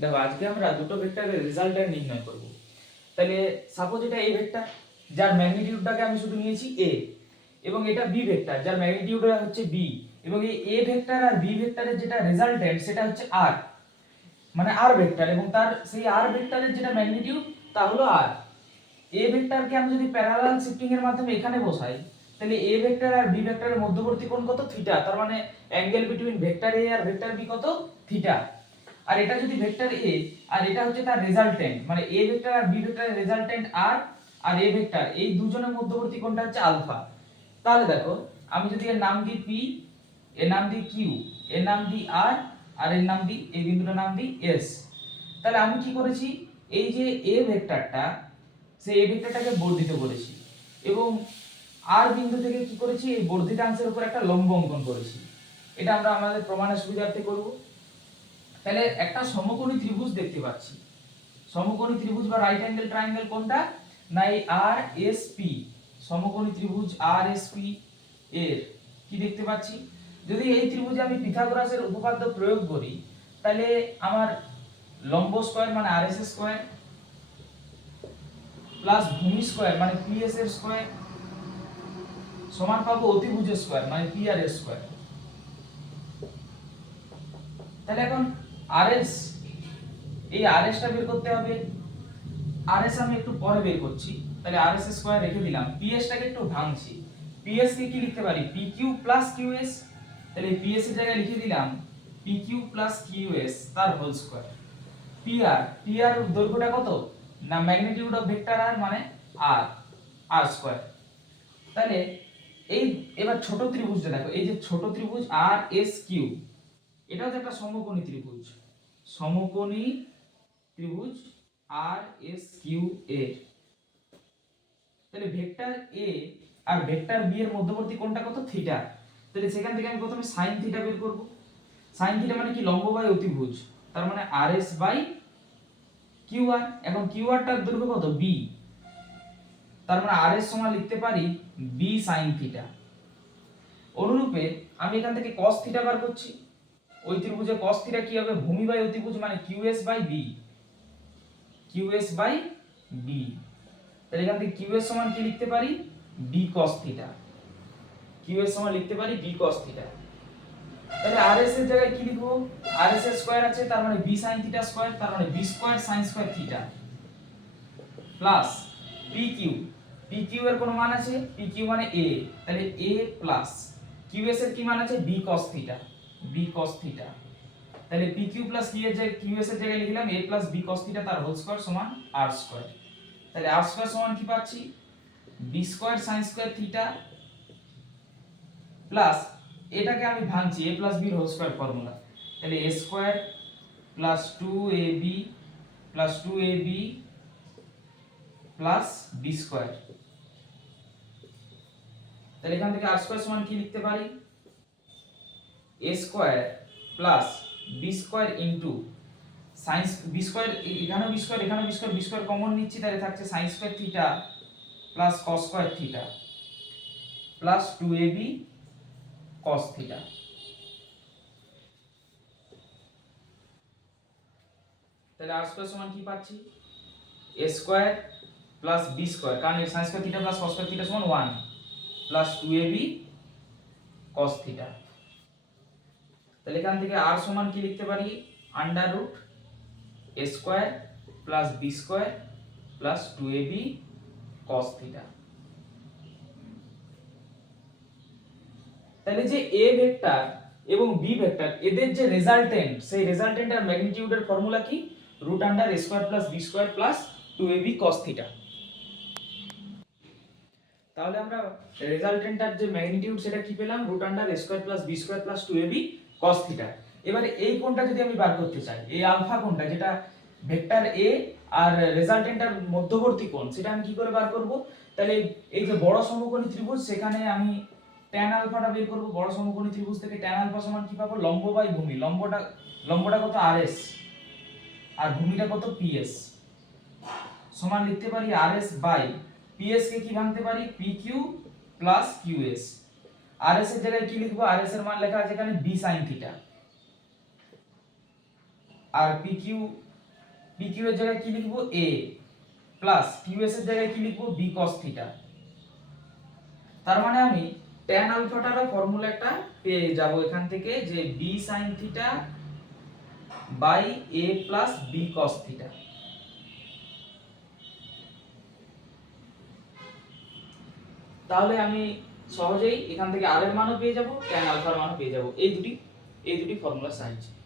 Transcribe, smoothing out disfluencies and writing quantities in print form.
দেখো আজকে আমরা দুটো ভেক্টরের রেজাল্টেন্ট নির্ণয় করব। তাহলে সাপোজ এটা a ভেক্টর যার ম্যাগনিটিউডটাকে আমি শুধু নিয়েছি a, এবং এটা b ভেক্টর যার ম্যাগনিটিউডটা হচ্ছে b, এবং এই a ভেক্টর আর b ভেক্টরের যেটা রেজাল্টেন্ট সেটা হচ্ছে r, মানে r ভেক্টর, এবং তার সেই r ভেক্টরের যেটা ম্যাগনিটিউড তা হলো r। a ভেক্টরকে আমি যদি প্যারালাল শিফটিং এর মাধ্যমে এখানে বসাই, তাহলে a ভেক্টর আর b ভেক্টরের মধ্যবর্তী কোণ কত? থিটা। তার মানে অ্যাঙ্গেল বিটুইন ভেক্টর a আর ভেক্টর b কত? থিটা। আর এটা যদি ভেক্টর a আর এটা হচ্ছে তার রেজাল্টেন্ট, মানে a ভেক্টর আর b ভেক্টরের রেজাল্টেন্ট r, আর a ভেক্টর, এই দুজনের মধ্যবর্তী কোণটা হচ্ছে আলফা। তাহলে দেখো আমি যদি এর নাম দিই p, এর নাম দিই q, এর নাম দিই r, আর এর নাম দিই, এই বিন্দুটার নাম দিই s, তাহলে আমি কি করেছি, এই যে a ভেক্টরটা, সেই a ভেক্টরটাকে বর্ধিত করেছি, এবং r বিন্দু থেকে কি করেছি, এই বর্ধিতাংশের উপর একটা লম্ব অঙ্কন করেছি। এটা আমরা আমাদের প্রমাণের সুবিধার্থে করব। তাহলে একটা সমকোণী ত্রিভুজ দেখতে পাচ্ছি। সমকোণী ত্রিভুজ বা রাইট অ্যাঙ্গেল ট্রায়াঙ্গেল কোনটা? না এই আর এস পি, সমকোণী ত্রিভুজ আর এস পি এর কি দেখতে পাচ্ছি, যদি এই ত্রিভুজে আমি পিথাগোরাসের উপপাদ্য প্রয়োগ করি, তাহলে আমার লম্ব স্কয়ার মানে আর এস স্কয়ার প্লাস ভূমি স্কয়ার মানে পি এস এর স্কয়ার সমান পাবো অতিভুজের স্কয়ার মানে পি আর এর স্কয়ার। তাহলে এখন আরএস, এই আরএসটা বের করতে হবে। আরএস আমি একটু পরে বের করছি, তাহলে আরএস স্কয়ার রেখে দিলাম। পিএস টাকে একটু ভাঙছি, পিএস কে কি লিখতে পারি? PQ plus QS. তাহলে পিএস এর জায়গায় লিখে দিলাম পিকিউ প্লাস কিউএস তার হোল স্কয়ার। পিআর, পিআর দৈর্ঘ্যটা কত? না ম্যাগনিটিউড অফ ভেক্টর আর মানে আর, আর স্কয়ার। তাহলে এই এবার ছোট ত্রিভুজটা দেখো, এই যে ছোট ত্রিভুজ আর এস কিউ, এটা হচ্ছে একটা সমকোণী ত্রিভুজ, সমকোণী ত্রিভুজ আর এস কিউ এর। তাহলে ভেক্টর এ আর ভেক্টর বি এর মধ্যবর্তী কোণটা কত? থিটা। তাহলে সেখান থেকে আমি প্রথমে sin থিটা বের করব। sin থিটা মানে কি? লম্ব বাই অতিভুজ, তার মানে rs বাই qr। এখন qr টার দৈর্ঘ্য কত? b, তার মানে rs সমান লিখতে পারি b sin থিটা। অনুরূপে আমি এখান থেকে cos থিটা বার করছি, ওই ত্রিভুজে cos থিটা কি হবে? ভূমি বাই অতিভুজ মানে qs by b, qs by b। তাহলে এখান থেকে qs সমান কি লিখতে পারি? b cos থিটা, qs সমান লিখতে পারি b cos থিটা। তাহলে rs এর জায়গায় কি লিখবো? rs এর স্কয়ার আছে, তার মানে b sin থিটা স্কয়ার, তার মানে b square sin square theta plus pq, pq এর কোন মান আছে? pq মানে a, তাহলে a প্লাস qs এর কি মান আছে? b cos theta, b cos theta. তাহলে pq প্লাস q এর জায়গায় qs এর জায়গায় লিখলাম a plus b cos theta তার হোল স্কয়ার সমান r স্কয়ার। তাহলে r স্কয়ার সমান কি পাচ্ছি? b square sin square theta plus এটাকে আমি ভাঙছি a প্লাস b এর হোল স্কয়ার ফর্মুলা, তাহলে a square plus 2ab plus 2ab plus b square. তাহলে এখান থেকে r স্কয়ার সমান কি লিখতে পারি? a square plus b square into sin b square, এখানেও b স্কয়ার এখানেও b square, b square common নিচ্ছি, তাহলে থাকছে sin square theta plus cos square theta plus 2ab cos theta. তাহলে r স্কয়ার সমান কি পাচ্ছি? a square plus b square, কারণ এর sin square theta plus cos square theta সমান 1 প্লাস 2ab cos থিটা। তাহলে এখান থেকে r সমান কি লিখতে পারি? Under root a square plus b square plus 2ab cos theta. তাহলে যে a ভেক্টর এবং b ভেক্টর এদের যে রেজাল্টেন্ট, সেই রেজাল্টেন্টের ম্যাগনিটিউডের ফর্মুলা কি? Root under a square plus b square plus 2ab cos theta. তাহলে আমরা রেজাল্টেন্টের যে ম্যাগনিটিউড সেটা কি পেলাম? Root under a square plus b square plus 2ab cos theta. এবারে এই কোণটা যদি আমি বার করতে চাই, এই আলফা কোণটা যেটা ভেক্টর a আর রেজাল্টেন্টের মধ্যবর্তী কোণ, সেটা আমি কি করে বার করব? তাহলে এই যে বড় সমকোণী ত্রিভুজ, সেখানে আমি tan আলফাটা বের করব। বড় সমকোণী ত্রিভুজ থেকে tan আলফা সমান কি পাবো? লম্ব বাই ভূমি, লম্বটা কত? rs, আর ভূমিটা কত? ps, সমান লিখতে পারি rs বাই ps কে কি ভাঙতে পারি? pq plus qs। rs এর জায়গায় কি লিখবো? rs এর মান লেখা আছে এখানে b sin থিটা, আর pq PQ এর জায়গায় কি লিখবো a প্লাস QS এর জায়গায় কি লিখবো b cos থিটা। তার মানে আমি tan আলফাটারও ফর্মুলাটা পেয়ে যাব এখান থেকে যে b sin theta by a plus b cos theta. তাহলে আমি সহজেই এখান থেকে r এর মানও পেয়ে যাব tan আলফার মানও পেয়ে যাব এই দুটি ফর্মুলার সাহায্যে।